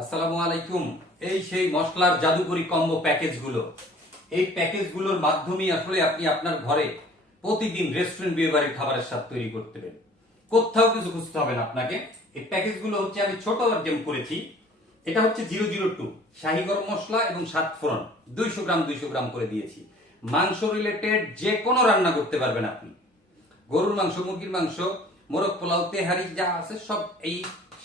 আসসালামু আলাইকুম। এই সেই মশলার জাদুকরি কম্বো প্যাকেজগুলো। এই প্যাকেজগুলোর মাধ্যমেই আসলে আপনি আপনার ঘরে প্রতিদিন রেস্টুরেন্ট বিয়ে বাড়ির খাবারের স্বাদ তৈরি করতে পারেন। কোথাও কিছু খুঁজতে হবে না আপনাকে। এই প্যাকেজগুলো হচ্ছে আমি ছোট করেছি। এটা হচ্ছে জিরো জিরো টু, শাহি গরম মশলা এবং সাত ফোড়ন। দুইশো গ্রাম দুইশো গ্রাম করে দিয়েছি। মাংস রিলেটেড যে কোনো রান্না করতে পারবেন আপনি। গরুর মাংস, মুরগির মাংস, মোরগ পোলাও, তেহারি যা আছে সব এই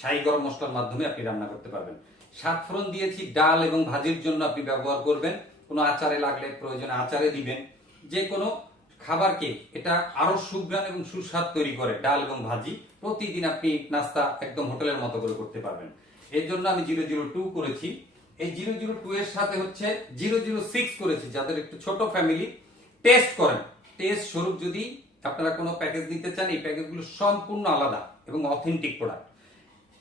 শাহি গরম মশলার মাধ্যমে আপনি রান্না করতে পারবেন। সাত দিয়েছি, ডাল এবং ভাজির জন্য আপনি ব্যবহার করবেন। কোনো আচারে লাগলে প্রয়োজনে আচারে দিবেন। যে কোনো খাবারকে এটা আরও সুগ্রান এবং সুস্বাদ তৈরি করে, ডাল এবং ভাজি। প্রতিদিন আপনি নাস্তা একদম হোটেলের মতো করে করতে পারবেন। এর জন্য আমি জিরো জিরো টু করেছি। এই জিরো জিরো টু এর সাথে হচ্ছে জিরো জিরো সিক্স করেছি, যাদের একটু ছোট ফ্যামিলি। টেস্ট করেন। টেস্ট স্বরূপ যদি আপনারা কোনো প্যাকেজ নিতে চান, এই প্যাকেজগুলো সম্পূর্ণ আলাদা এবং অথেন্টিক প্রোডাক্ট।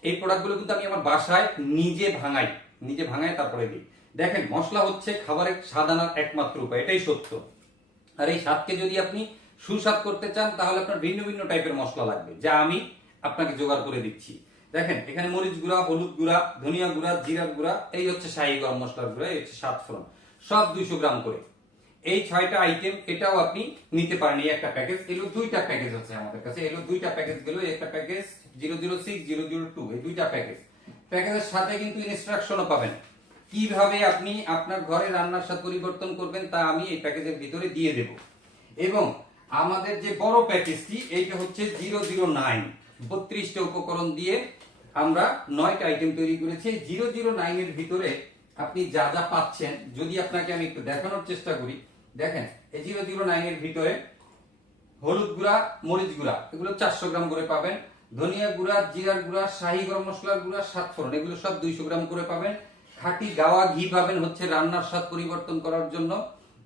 এই প্রোডাক্টগুলো কিন্তু আমি আমার বাসায় নিজে ভাঙাই নিজে ভাঙাই, তারপরে দিই। দেখেন, মশলা হচ্ছে খাবারের স্বাদ আনার একমাত্র উপায়, এটাই সত্য। আর এই স্বাদকে যদি আপনি সুস্বাদ করতে চান, তাহলে আপনার ভিন্ন ভিন্ন টাইপের মশলা লাগবে, যা আমি আপনাকে জোগাড় করে দিচ্ছি। দেখেন, এখানে মরিচ গুঁড়া, হলুদ গুঁড়া, ধনিয়া গুঁড়া, জিরার গুঁড়া, এই হচ্ছে শাহী গরম মশলার গুঁড়া, এই হচ্ছে সাত ফোড়ন। সব দুইশো গ্রাম করে। এই ছয়টা আইটেম এটাও আপনি নিতে পারেন, এই একটা প্যাকেজ এগুলো দুইটা প্যাকেজ আছে আমাদের কাছে এগুলো দুইটা প্যাকেজ গেল একটা package zero zero six zero zero two এই দুইটা প্যাকেজ প্যাকেজের সাথে কিন্তু ইনস্ট্রাকশনও পাবেন। কীভাবে আপনি আপনার ঘরে রান্নার স্বাদ পরিবর্তন করবেন তা আমি এই প্যাকেজের ভিতরে দিয়ে দেব। এবং আমাদের যে বড় প্যাকেজটি এইটা হচ্ছে জিরো জিরো নাইন বত্রিশটা উপকরণ দিয়ে আমরা নয়টা আইটেম তৈরি করেছি। জিরো জিরো নাইনের ভিতরে আপনি যা যা পাচ্ছেন, যদি আপনাকে আমি একটু দেখানোর চেষ্টা করি দেখেন, এই জিরো জিরো নাইনের ভিতরে হলুদ গুঁড়া, মরিচ গুঁড়া, এগুলো চারশো গ্রাম করে পাবেন। ধনিয়া গুঁড়া, জিরার গুঁড়া, শাহি গরম মশলার গুঁড়া, সাত ফোড়ন, এগুলো সব দুইশো গ্রাম করে পাবেন। খাঁটি গাওয়া ঘি পাবেন হচ্ছে রান্নার স্বাদ পরিবর্তন করার জন্য।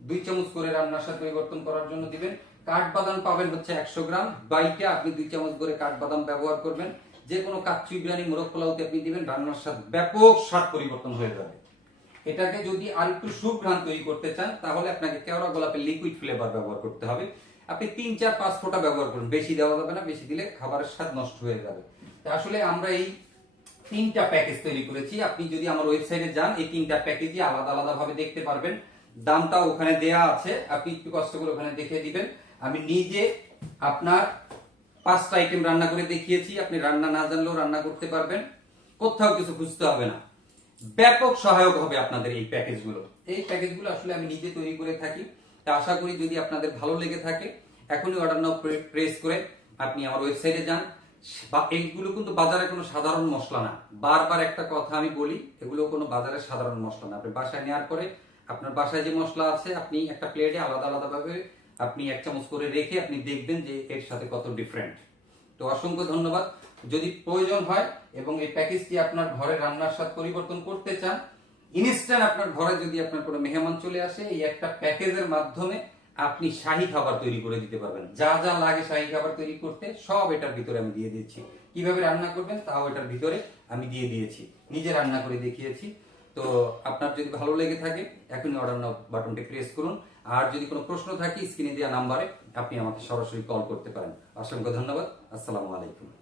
দুই চামচ করে রান্নার স্বাদ পরিবর্তন করার জন্য দিবেন। কাঠবাদাম পাবেন হচ্ছে একশো গ্রাম। বাইকে আপনি দুই চামচ করে কাঠবাদাম ব্যবহার করবেন। যে কোনো কাচ্চি বিরিয়ানি, মোরগ পোলাওতে আপনি দিবেন, রান্নার স্বাদ ব্যাপক স্বাদ পরিবর্তন হয়ে যাবে। এটাকে যদি আর একটু সুঘ্রাণ তৈরি করতে চান, তাহলে আপনাকে কেওড়া গোলাপের লিকুইড ফ্লেভার ব্যবহার করতে হবে। আপনি তিন, চার, পাঁচ ফোঁটা ব্যবহার করুন। বেশি দেওয়া যাবে না, বেশি দিলে খাবারের স্বাদ নষ্ট হয়ে যাবে। আসলে আমরা এই তিনটা প্যাকেজ তৈরি করেছি। আপনি যদি আমার ওয়েবসাইটে যান, এই তিনটা প্যাকেজই আলাদা আলাদা ভাবে দেখতে পারবেন। দামটা ওখানে দেয়া আছে। আপনি একটু কষ্ট করে ওখানে দেখে দিবেন। আমি নিজে আপনার পাঁচটা আইটেম রান্না করে দেখিয়েছি। আপনি রান্না না জানলেও রান্না করতে পারবেন। কোথাও কিছু খুঁজতে হবে না। ব্যাপক সহায়ক হবে আপনাদের এই প্যাকেজগুলো। এই প্যাকেজগুলো আসলে আমি নিজে তৈরি করে থাকি। তা আশা করি যদি আপনাদের ভালো লেগে থাকে, এখনই অর্ডার নাও প্রেস করে আপনি আমার ওয়েবসাইটে যান। এইগুলো কিন্তু বাজারে কোনো সাধারণ মশলা না। বারবার একটা কথা আমি বলি, এগুলো কোনো বাজারে সাধারণ মশলা না। আপনি বাসায় নেওয়ার পরে আপনার বাসায় যে মশলা আছে, আপনি একটা প্লেটে আলাদা আলাদা ভাবে আপনি এক চামচ করে রেখে আপনি দেখবেন যে এর সাথে কত ডিফারেন্ট তো অসংখ্য ধন্যবাদ। যদি প্রয়োজন হয় এবং এই প্যাকেজটি আপনার ঘরে রান্নার স্বাদ পরিবর্তন করতে চান ইনস্ট্যান্ট আপনার ঘরে যদি আপনার কোনো মেহমান চলে আসে, এই একটা প্যাকেজের মাধ্যমে আপনি শাহী খাবার তৈরি করে দিতে পারবেন। যা যা লাগে শাহী খাবার তৈরি করতে, সব এটার ভিতরে আমি দিয়ে দিয়েছি। কীভাবে রান্না করবেন, তাও এটার ভিতরে আমি দিয়ে দিয়েছি। নিজে রান্না করে দেখিয়েছি। তো আপনার যদি ভালো লেগে থাকে, এখনই অর্ডার নাও বাটনটি প্রেস করুন। আর যদি কোনো প্রশ্ন থাকে স্ক্রিনে দেওয়া নাম্বারে আপনি আমাকে সরাসরি কল করতে পারেন। অসংখ্য ধন্যবাদ। আসসালামু আলাইকুম।